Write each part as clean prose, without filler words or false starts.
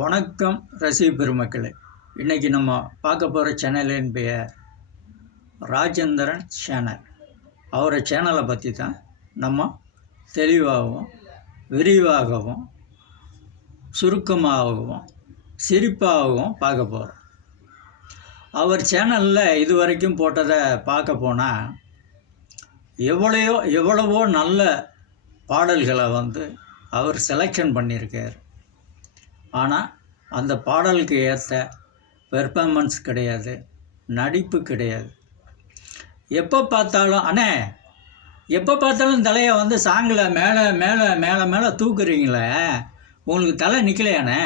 வணக்கம் ரசிக பெருமக்களே. இன்றைக்கி நம்ம பார்க்க போகிற சேனலின் பெயர் ராஜேந்திரன் சேனல். அவரை சேனலை பற்றி தான் நம்ம தெளிவாகவும் விரிவாகவும் சுருக்கமாகவும் சிரிப்பாகவும் பார்க்க போகிறோம். அவர் சேனலில் இது வரைக்கும் போட்டதை பார்க்க போனால் எவ்வளவோ நல்ல பாடல்களை அவர் செலெக்ஷன் பண்ணியிருக்கார். ஆனால் அந்த பாடலுக்கு ஏற்ற பெர்ஃபார்மன்ஸ் கிடையாது, நடிப்பு கிடையாது. எப்போ பார்த்தாலும் தலையை சாங்கில் மேலே மேலே மேலே மேலே தூக்குறீங்களே, உங்களுக்கு தலை நிற்கலையாண்ணே?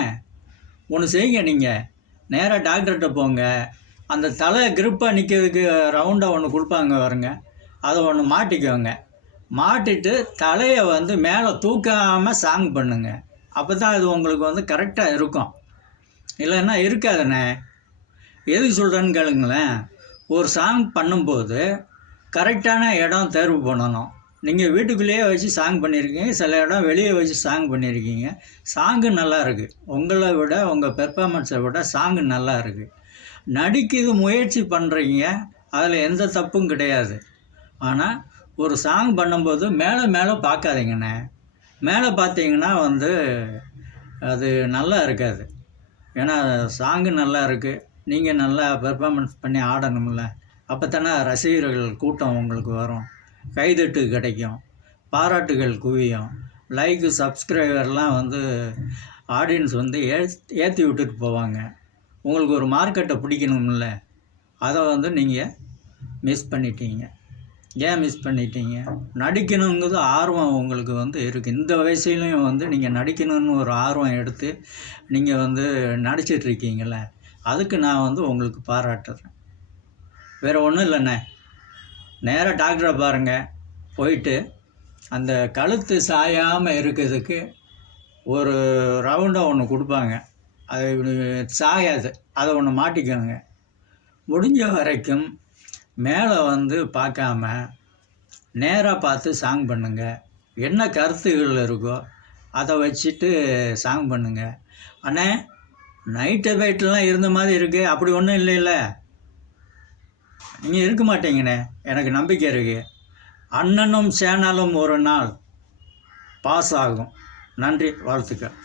ஒன்று செய்யுங்க, நீங்கள் நேராக டாக்டர்கிட்ட போங்க. அந்த தலை கிரிப்பாக நிற்கிறதுக்கு ரவுண்டாக ஒன்று கொடுப்பாங்க வருங்க, அதை ஒன்று மாட்டிக்கோங்க. மாட்டிட்டு தலையை மேலே தூக்காமல் சாங் பண்ணுங்க. அப்போ தான் அது உங்களுக்கு கரெக்டாக இருக்கும். இல்லைன்னா இருக்காதுண்ணே. எதுக்கு சொல்கிறேன்னு கேளுங்களேன். ஒரு சாங் பண்ணும்போது கரெக்டான இடம் தேர்வு பண்ணணும். நீங்கள் வீட்டுக்குள்ளேயே வச்சு சாங் பண்ணியிருக்கீங்க, சில இடம் வெளியே வச்சு சாங் பண்ணியிருக்கீங்க. சாங்கு நல்லா இருக்குது. உங்களை விட உங்கள் பெர்ஃபார்மன்ஸை விட சாங்கு நல்லா இருக்குது. நடிக்கிறது முயற்சி பண்ணுறீங்க, அதில் எந்த தப்பும் கிடையாது. ஆனால் ஒரு சாங் பண்ணும்போது மேலே மேலே பார்க்காதீங்கண்ணே. மேலே பார்த்தீங்கன்னா அது நல்லா இருக்காது. ஏன்னா சாங்கு நல்லா இருக்குது, நீங்கள் நல்லா பெர்ஃபார்மன்ஸ் பண்ணி ஆடணும்ல. அப்போ தானே ரசிகர்கள் கூட்டம் உங்களுக்கு வரும், கைதட்டு கிடைக்கும், பாராட்டுகள் குவியும், லைக்கு சப்ஸ்கிரைபர்லாம் ஆடியன்ஸ் ஏற்றி விட்டுட்டு போவாங்க. உங்களுக்கு ஒரு மார்க்கெட்டை பிடிக்கணும்ல, அதை நீங்கள் மிஸ் பண்ணிட்டீங்க. ஏன் மிஸ் பண்ணிட்டீங்க? நடிக்கணுங்கிறது ஆர்வம் உங்களுக்கு இருக்குது. இந்த வயசுலையும் நீங்கள் நடிக்கணும்னு ஒரு ஆர்வம் எடுத்து நீங்கள் நடிச்சிட்ருக்கீங்கள, அதுக்கு நான் உங்களுக்கு பாராட்டுறேன். வேறு ஒன்றும் இல்லைண்ணே. நேராக டாக்டரை பாருங்கள். போயிட்டு அந்த கழுத்து சாயாமல் இருக்கிறதுக்கு ஒரு ரவுண்டாக ஒன்று கொடுப்பாங்க, அது சாயாது, அதை ஒன்று மாட்டிக்கோங்க. முடிஞ்ச வரைக்கும் மேலே பார்க்காம நேராக பார்த்து சாங் பண்ணுங்கள். என்ன கருத்துகள் இருக்கோ அதை வச்சுட்டு சாங் பண்ணுங்கள். அண்ணே, நைட்டு பைட்டெலாம் இருந்த மாதிரி இருக்குது, அப்படி ஒன்றும் இல்லைல்ல? நீங்கள் இருக்க மாட்டீங்கண்ணே, எனக்கு நம்பிக்கை இருக்குது. அண்ணனும் சேனலும் ஒரு நாள் பாஸ் ஆகும். நன்றி, வாழ்த்துக்கள்.